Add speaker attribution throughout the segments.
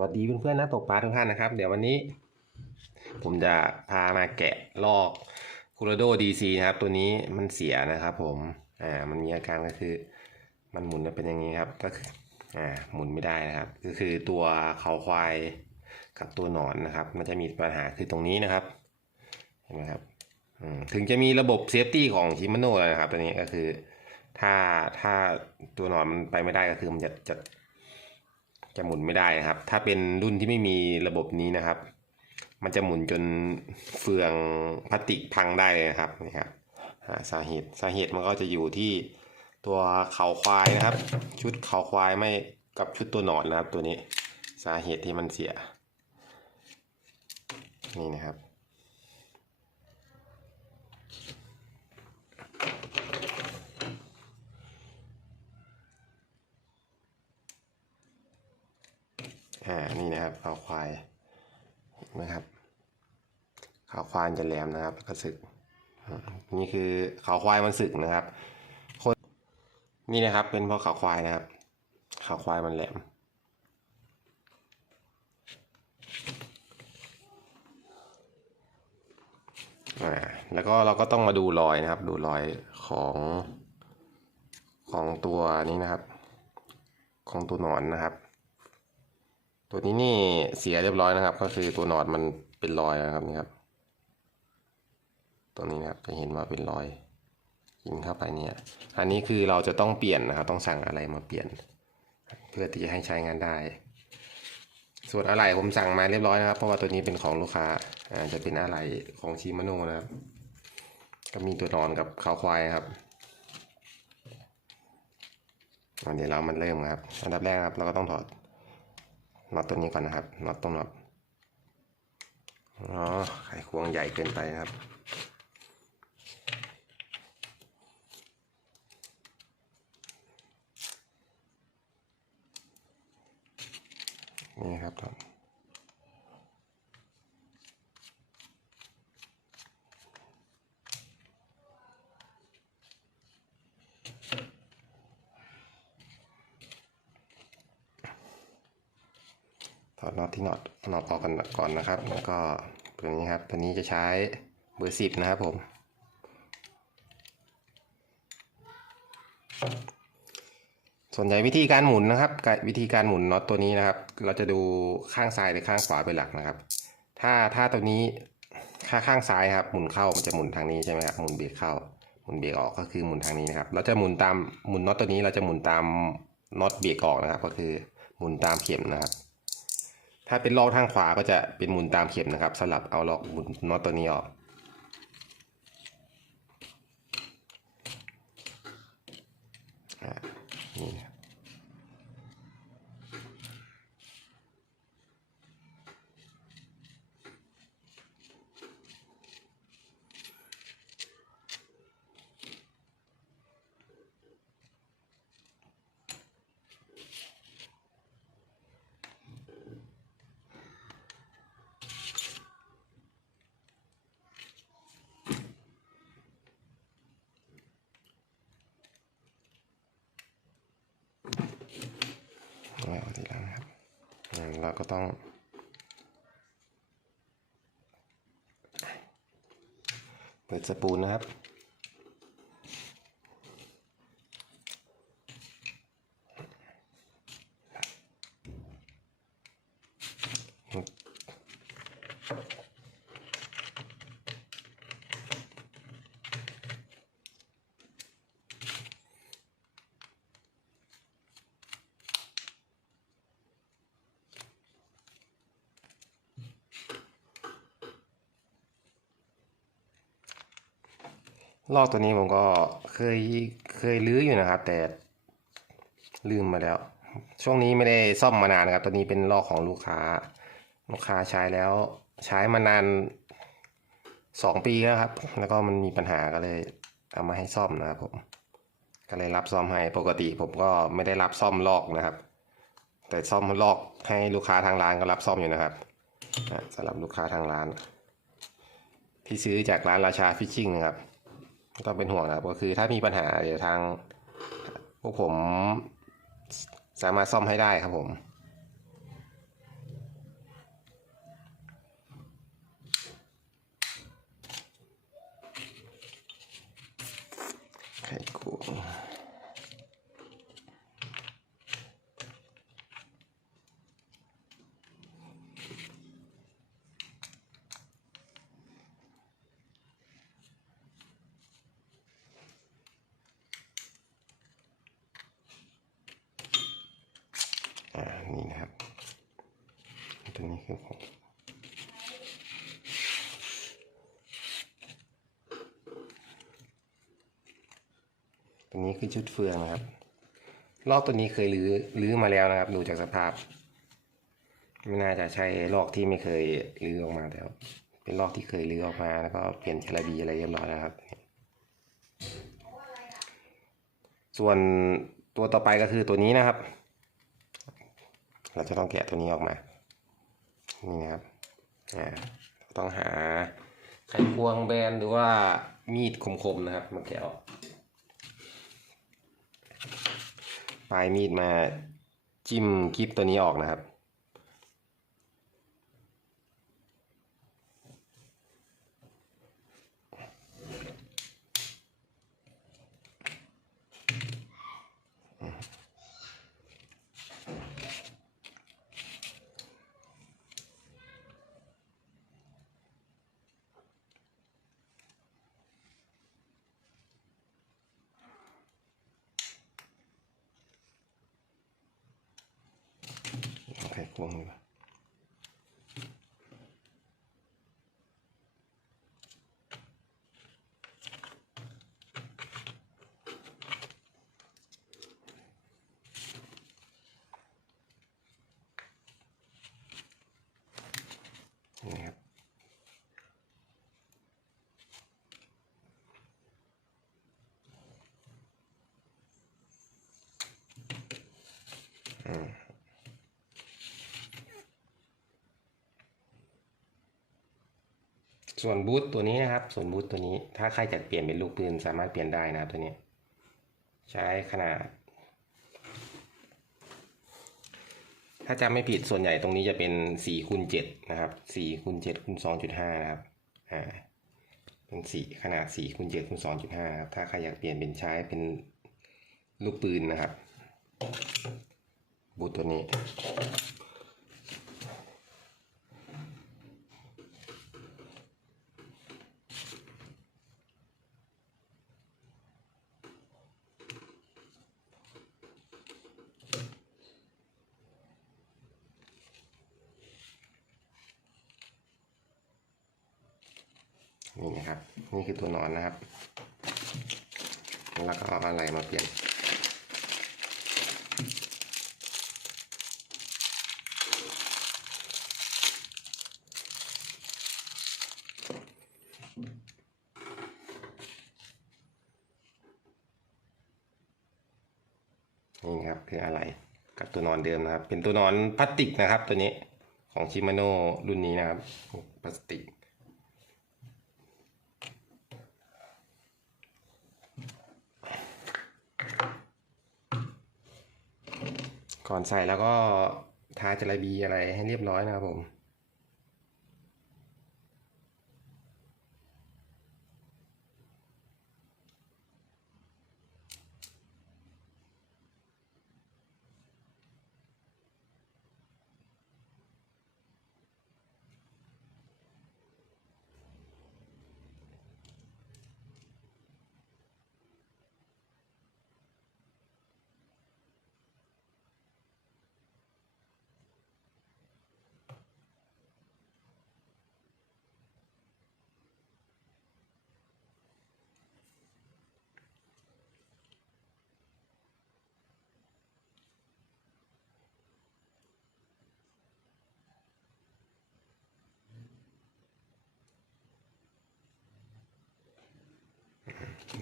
Speaker 1: วัสดีเพื่อนๆนักตกปลาทุกท่านนะครับ เดี๋ยววันนี้ ผมจะพามาแกะลอกคูโรโดดีซีนะครับ ตัวนี้มันเสียนะครับ ผมอ่ามันมีอาการก็คือ มันหมุนเป็นอย่างนี้ครับก็คืออ่าหมุนไม่ได้นะครับ ก็คือตัวเขาควายกับตัวหนอนนะครับ มันจะมีปัญหาคือตรงนี้นะครับเห็นไหมครับอืมถึงจะมีระบบเซฟตี้ของชิมาโน่นะครับตัวนี้ก็คือ ถ้าถ้าตัวหนอนมันไปไม่ได้ก็คือมันจะจะ จะหมุนไม่ได้นะครับ ถ้าเป็นรุ่นที่ไม่มีระบบนี้นะครับ มันจะหมุนจนเฟืองพลาสติกพังได้เลยนะครับนี่ครับหาสาเหตุสาเหตุมันก็จะอยู่ที่ตัวเขาควายนะครับ ชุดเขาควายไม่กับชุดตัวหนอนนะครับตัวนี้ สาเหตุที่มันเสีย นี่นะครับ อ่า นี่นะครับเขาควายนะครับเขาควายจะแหลมนะครับแล้วก็สึก นี่คือเขาควายมันสึกนะครับ คนนี่นะครับ เป็นเพราะเขาควายนะครับเขาควายมันแหลม อ่า แล้วก็เราก็ต้องมาดูรอยนะครับ ดูรอยของของตัวนี้นะครับ ของตัวหนอนนะครับ ตัวนี้นี่เสียเรียบร้อยนะครับ ก็คือตัวหนอดมันเป็นรอยนะครับนี่ครับตรงนี้นะครับจะเห็นว่าเป็นรอยกินเข้าไปเนี่ย อันนี้คือเราจะต้องเปลี่ยนนะครับ ต้องสั่งอะไรมาเปลี่ยน เพื่อที่จะให้ใช้งานได้ ส่วนอะไหล่ผมสั่งมาเรียบร้อยนะครับ เพราะว่าตัวนี้เป็นของลูกค้าอ่าจะเป็นอะไหล่ของชิมาโน่นะครับ ก็มีตัวนอนกับเขาควายครับอ่าเดี๋ยวเรามันเริ่มครับ อันดับแรกครับ เราก็ต้องถอด น็อตตัวนี้ก่อนนะครับน็อตตรงน็อตอ๋อไขควงใหญ่เกินไปนะครับนี่ครับท่าน ถอดน็อตที่น็อตน็อตออกกันก่อนนะครับ แล้วก็ตัวนี้ครับ ตัวนี้จะใช้เบอร์สิบนะครับผมส่วนใหญ่วิธีการหมุนนะครับ วิธีการหมุนน็อตตัวนี้นะครับ เราจะดูข้างซ้ายหรือข้างขวาเป็นหลักนะครับ ถ้าถ้าตัวนี้ข้างข้างซ้ายครับหมุนเข้ามันจะหมุนทางนี้ใช่ไหมครับหมุนเบรกเข้าหมุนเบรกออกก็คือหมุนทางนี้นะครับ เราจะหมุนตามหมุนน็อตตัวนี้เราจะหมุนตามน็อตเบรกออกนะครับ ก็คือหมุนตามเข็มนะครับ ถ้าเป็นลอกทางขวาก็จะเป็นหมุนตามเข็มนะครับสลับเอาล็อกหมุนน็อตตัวนี้ออก นี่นะครับ ไว้เอาทีหลังนะครับอ่า เราก็ต้อง เปิดสปูนนะครับ ลอกตัวนี้ผมก็เคยเคยลื้ออยู่นะครับ แต่ลืมมาแล้ว ช่วงนี้ไม่ได้ซ่อมมานานนะครับ ตัวนี้เป็นลอกของลูกค้า ลูกค้าใช้แล้ว ใช้มานานสองปีแล้วครับ แล้วก็มันมีปัญหาก็เลยเอามาให้ซ่อมนะครับผมก็เลยรับซ่อมให้ปกติผมก็ไม่ได้รับซ่อมลอกนะครับ แต่ซ่อมลอกให้ลูกค้าทางร้านก็รับซ่อมอยู่นะครับสำหรับลูกค้าทางร้าน ที่ซื้อจากร้านราชาฟิชชิ่งนะครับ ต้องเป็นห่วงครับก็คือถ้ามีปัญหาเดี๋ยวทางพวกผมสามารถซ่อมให้ได้ครับผมไข่กุ้ง ตัวนี้คือชุดเฟืองนะครับ ลอกตัวนี้เคยรื้อรื้อมาแล้วนะครับ ดูจากสภาพ ไม่น่าจะใช่ลอกที่ไม่เคยรื้อออกมาแล้ว เป็นลอกที่เคยรื้อออกมาแล้วก็เปลี่ยนเจลบีอะไรเรียบร้อยแล้วครับ ส่วนตัวต่อไปก็คือตัวนี้นะครับ เราจะต้องแกะตัวนี้ออกมา นี่นะครับอ่าต้องหาไขควงแบนหรือว่ามีดคมๆนะครับมาแกะออก ปลายมีดมาจิ้มคลิปตัวนี้ออกนะครับ เอาไขควงดีกว่านี่ครับ ส่วนบูทตัวนี้นะครับ ส่วนบูทตัวนี้ ถ้าใครจะเปลี่ยนเป็นลูกปืนสามารถเปลี่ยนได้นะครับตัวนี้ ใช้ขนาด ถ้าจำไม่ผิดส่วนใหญ่ตรงนี้จะเป็นสี่คูณเจ็ดนะครับสี่คูณเจ็ดคูณสองจุดห้านะครับ อ่า เป็นสี่ขนาดสี่คูณเจ็ดคูณสองจุดห้าครับ ถ้าใครอยากเปลี่ยนเป็นใช้เป็นลูกปืนนะครับ บูทตัวนี้นะครับ นี่ คือตัวนอนนะครับ แล้วก็เอาอะไรมาเปลี่ยน นี่ครับคืออะไรกับตัวนอนเดิมนะครับ เป็นตัวนอนพลาสติกนะครับ ตัวนี้ของชิมาโน่รุ่นนี้นะครับพลาสติก ก่อนใส่แล้วก็ทาจลาบีอะไรให้เรียบร้อยนะครับผม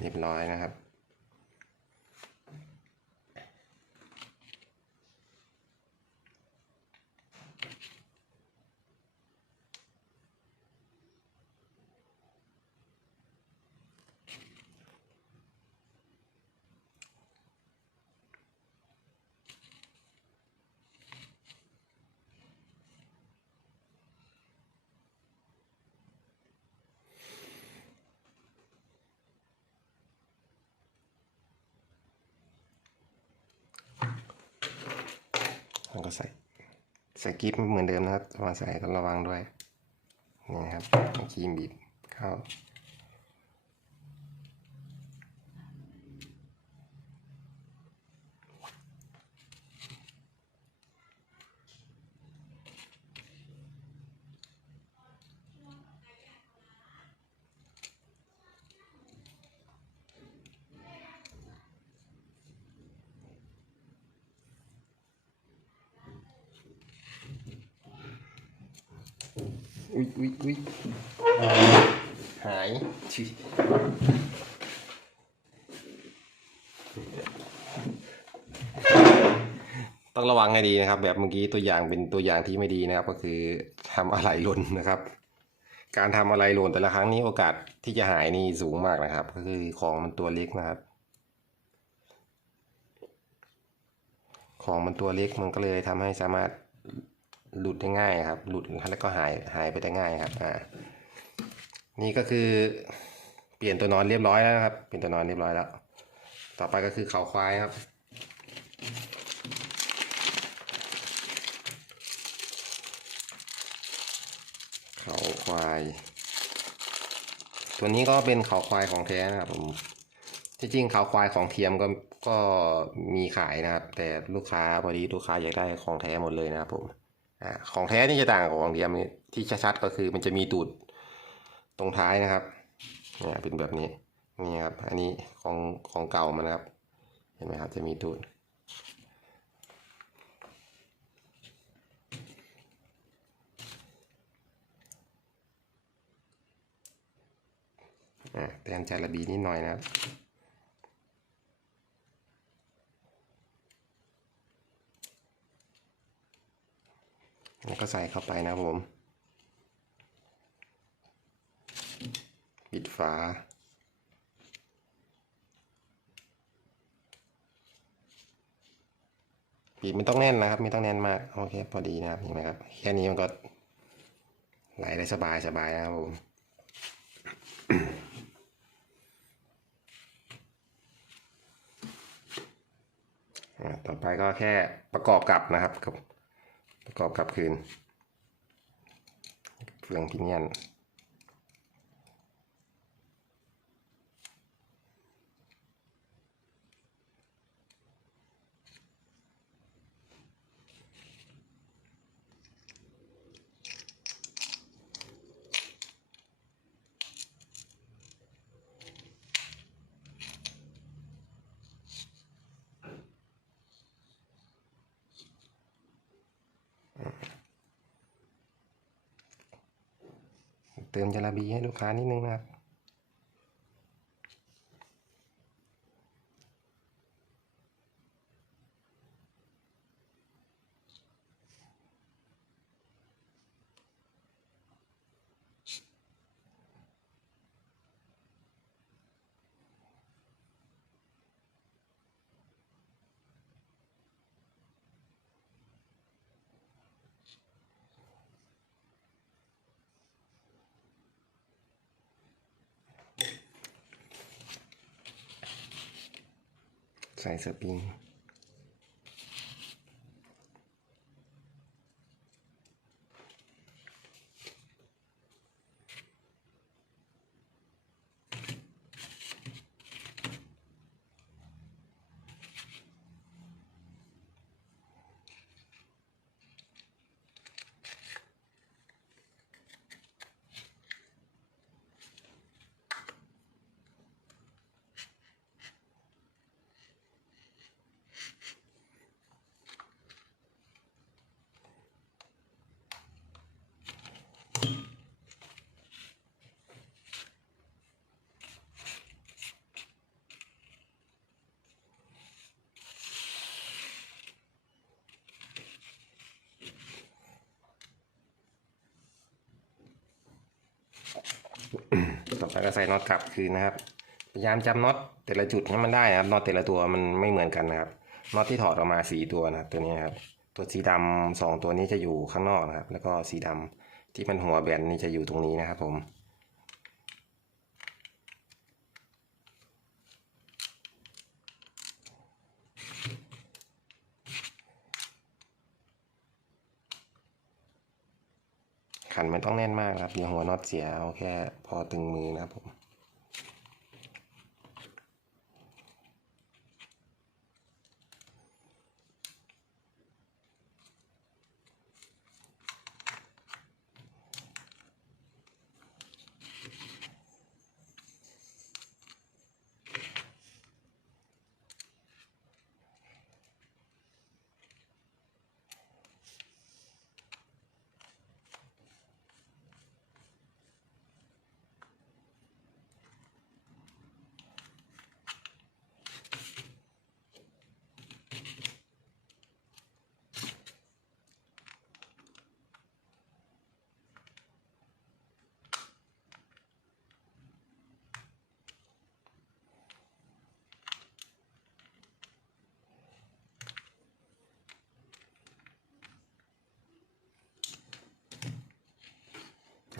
Speaker 1: เรียบร้อยนะครับ แล้วก็ใส่ใส่กิ๊บเหมือนเดิมนะครับมาใส่ก็ระวังด้วยนี่นะครับครีมบีบเข้า อุ้ยอุ้ยอุ้ยหายชิต้องระวังให้ดีนะครับ แบบเมื่อกี้ตัวอย่างเป็นตัวอย่างที่ไม่ดีนะครับ ก็คือทำอะไรหล่นนะครับ การทำอะไรหล่นแต่ละครั้งนี้โอกาสที่จะหายนี่สูงมากนะครับ ก็คือของมันตัวเล็กนะครับ ของมันตัวเล็กมันก็เลยทำให้สามารถ หลุดได้ง่ายครับ หลุดแล้วก็หายหายไปได้ง่ายครับ อ่า นี่ก็คือ เปลี่ยนตัวนอนเรียบร้อยแล้วครับ เปลี่ยนตัวนอนเรียบร้อยแล้ว ต่อไปก็คือเขาควายครับ เขาควาย ตัวนี้ก็เป็นเขาควายของแท้นะครับผมที่จริงเขาควายของเทียมก็ก็มีขายนะครับ แต่ลูกค้าพอดีลูกค้าอยากได้ของแท้หมดเลยนะครับผม ของแท้นี่จะต่างกับของเทียมนี่ที่ชัดๆก็คือมันจะมีตูดตรงท้ายนะครับเนี่ยเป็นแบบนี้นี่ครับ อันนี้ของของเก่ามันนะครับ เห็นไหมครับจะมีตูดอ่าแตนจาระบีนิดหน่อยนะครับ แล้วก็ใส่เข้าไปนะผม ปิดฝาปิดไม่ต้องแน่นนะครับ ไม่ต้องแน่นมาก โอเค พอดีนะครับเห็นไหมครับ แค่นี้มันก็ไหลได้สบายสบายนะครับผมต่อไปก็แค่ประกอบกลับนะครับกับ ประกอบกลับคืนเฟืองพิเนียน เติมจาระบีให้ลูกค้านิดนึงนะครับ ใส่ แล้วก็ใส่น็อตกลับคืนนะครับ พยายามจำน็อตแต่ละจุดให้มันได้นะครับ น็อตแต่ละตัวมันไม่เหมือนกันนะครับ น็อตที่ถอดออกมาสีตัวนะครับตัวนี้นะครับ ตัวสีดำสองตัวนี้จะอยู่ข้างนอกนะครับ แล้วก็สีดำที่มันหัวแบนนี่จะอยู่ตรงนี้นะครับผม ขันไม่ ต้องแน่นมากครับอย่าหัวน็อตเสียเอาแค่พอตึงมือนะครับผม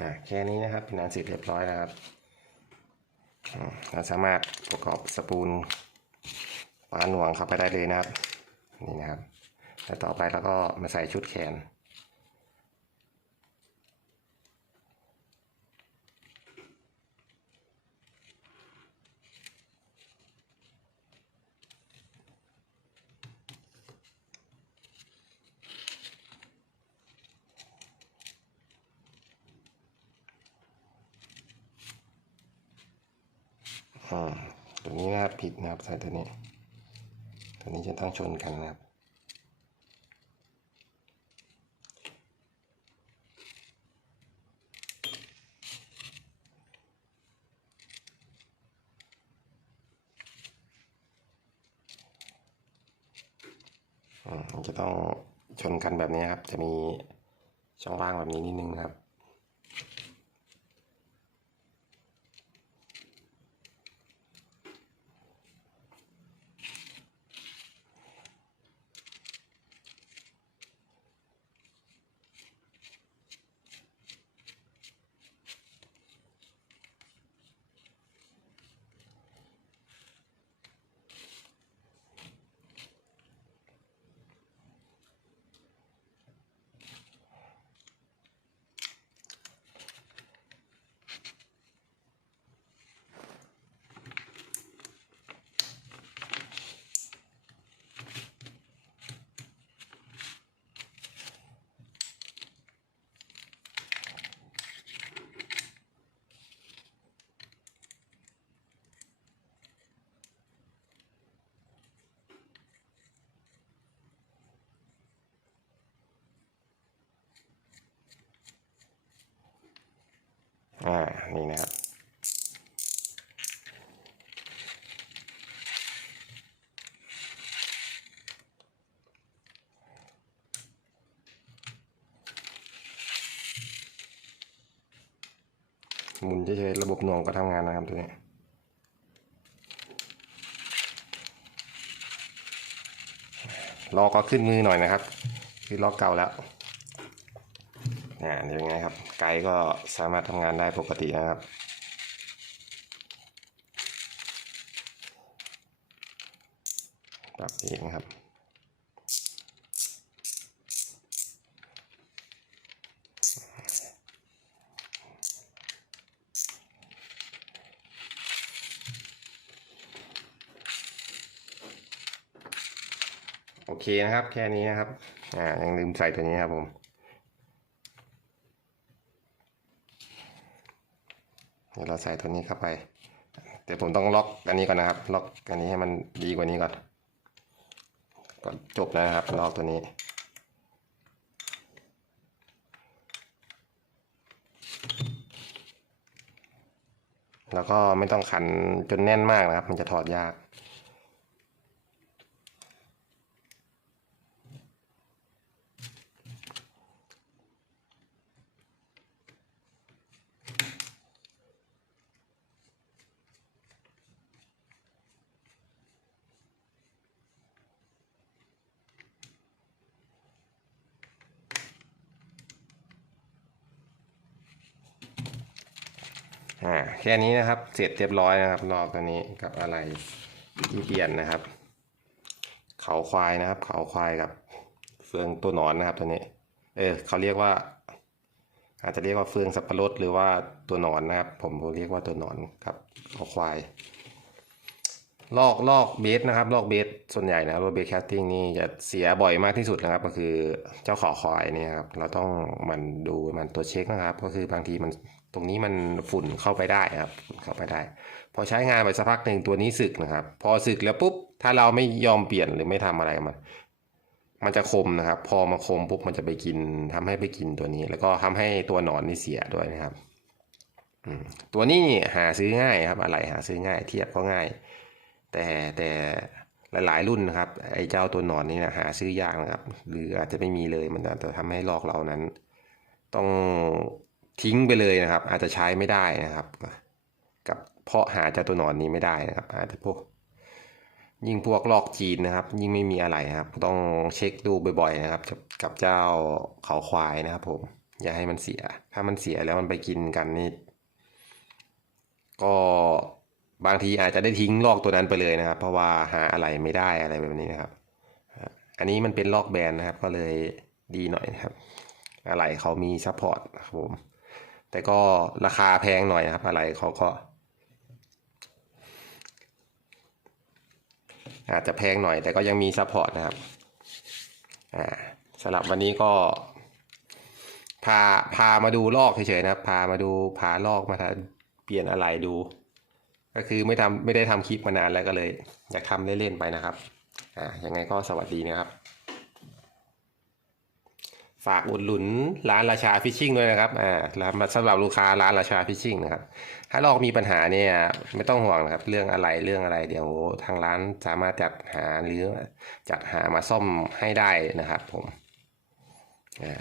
Speaker 1: อ่าแค่นี้นะครับเป็นอันเสร็จเรียบร้อยนะครับเราสามารถประกอบสปูลาหน่วงเข้าไปได้เลยนะครับนี่นะครับแล้วต่อไปเราก็มาใส่ชุดแขน อ่าตัวนี้นะครับผิดนะครับใส่ตัวนี้ตัวนี้จะต้องชนกันนะครับอืมมันจะต้องชนกันแบบนี้ครับ จะมีช่องว่างแบบนี้นิดนึงนะครับ อ่า นี่นะครับ หมุนเฉยๆระบบหน่วงก็ทำงานนะครับตัวนี้ล้อก็ขึ้นมือหน่อยนะครับ คือล้อเก่าแล้ว อ่าเดี๋ยวยังไงครับไกด์ก็สามารถทำงานได้ปกตินะครับปรับเองครับโอเคนะครับ แค่นี้นะครับ อ่า ยังลืมใส่ตัวนี้ครับผม เดี๋ยวเราใส่ตัวนี้เข้าไป แต่ผมต้องล็อกอันนี้ก่อนนะครับ ล็อกอันนี้ให้มันดีกว่านี้ก่อนก็จบนะครับ ล็อกตัวนี้ แล้วก็ไม่ต้องขันจนแน่นมากนะครับ มันจะถอดยาก อ่าแค่นี้นะครับ เสร็จเรียบร้อยนะครับลอกตัวนี้กับอะไรที่เปลี่ยนนะครับ เขาควายนะครับ เขาควายกับเฟืองตัวหนอนนะครับตัวนี้ เออเขาเรียกว่า อาจจะเรียกว่าเฟืองสับปะรดหรือว่าตัวหนอนนะครับ ผมผมเรียกว่าตัวหนอนครับเขาควายลอกลอกเบสนะครับ ลอกเบสส่วนใหญ่นะครับรถเบสแคสติ้งนี่จะเสียบ่อยมากที่สุดนะครับ ก็คือเจ้าขอควายเนี่ยครับเราต้องมันดูมันตัวเช็คนะครับ ก็คือบางทีมัน ตรงนี้มันฝุ่นเข้าไปได้ครับเข้าไปได้ พอใช้งานไปสักพักหนึ่งตัวนี้สึกนะครับ พอสึกแล้วปุ๊บถ้าเราไม่ยอมเปลี่ยนหรือไม่ทำอะไรมันมันจะคมนะครับ พอมาคมปุ๊บมันจะไปกินทำให้ไปกินตัวนี้ แล้วก็ทำให้ตัวหนอนนี่เสียด้วยนะครับตัวนี้หาซื้อง่ายครับอะไรหาซื้อง่าย เทียบก็ง่าย แต่แต่หลาย ๆ รุ่นนะครับไอ้เจ้าตัวหนอนนี่นะหาซื้อยากนะครับ หรืออาจจะไม่มีเลยมันอาจจะทำให้ลอกเรานั้น ต้อง ทิ้งไปเลยนะครับ อาจจะใช้ไม่ได้นะครับ กับเพาะหาเจ้าตัวหนอนนี้ไม่ได้นะครับ อาจจะพวก ยิ่งพวกลอกจีนนะครับ ยิ่งไม่มีอะไรครับ ต้องเช็คดูบ่อยๆนะครับ กับเจ้าเขาควายนะครับผมอย่าให้มันเสีย ถ้ามันเสียแล้วมันไปกินกันนี่ก็บางทีอาจจะได้ทิ้งลอกตัวนั้นไปเลยนะครับ เพราะว่าหาอะไรไม่ได้อะไรแบบนี้นะครับ อันนี้มันเป็นลอกแบนนะครับ ก็เลยดีหน่อยนะครับ อะไรเขามีซัพพอร์ตครับผม แต่ก็ราคาแพงหน่อยนะครับอะไรเขาก็ อาจจะแพงหน่อย แต่ก็ยังมีซัพพอร์ตนะครับอ่าสำหรับวันนี้ก็ พาพามาดูลอกเฉยๆนะครับ พามาดูพาลอกมาทำเปลี่ยนอะไรดู ก็คือไม่ทำไม่ได้ทำคลิปมานานแล้วก็เลย อยากทำเล่นๆไปนะครับอ่ายังไงก็สวัสดีนะครับ ฝากอุดหนุนร้านราชาฟิชชิ่งด้วยนะครับ อ่าแล้วสำหรับลูกค้าร้านราชาฟิชชิ่งนะครับ ถ้าลอกมีปัญหาเนี่ยไม่ต้องห่วงนะครับ เรื่องอะไรเรื่องอะไร เดี๋ยวทางร้านสามารถจัดหาหรือจัดหามาซ่อมให้ได้นะครับผม อ่า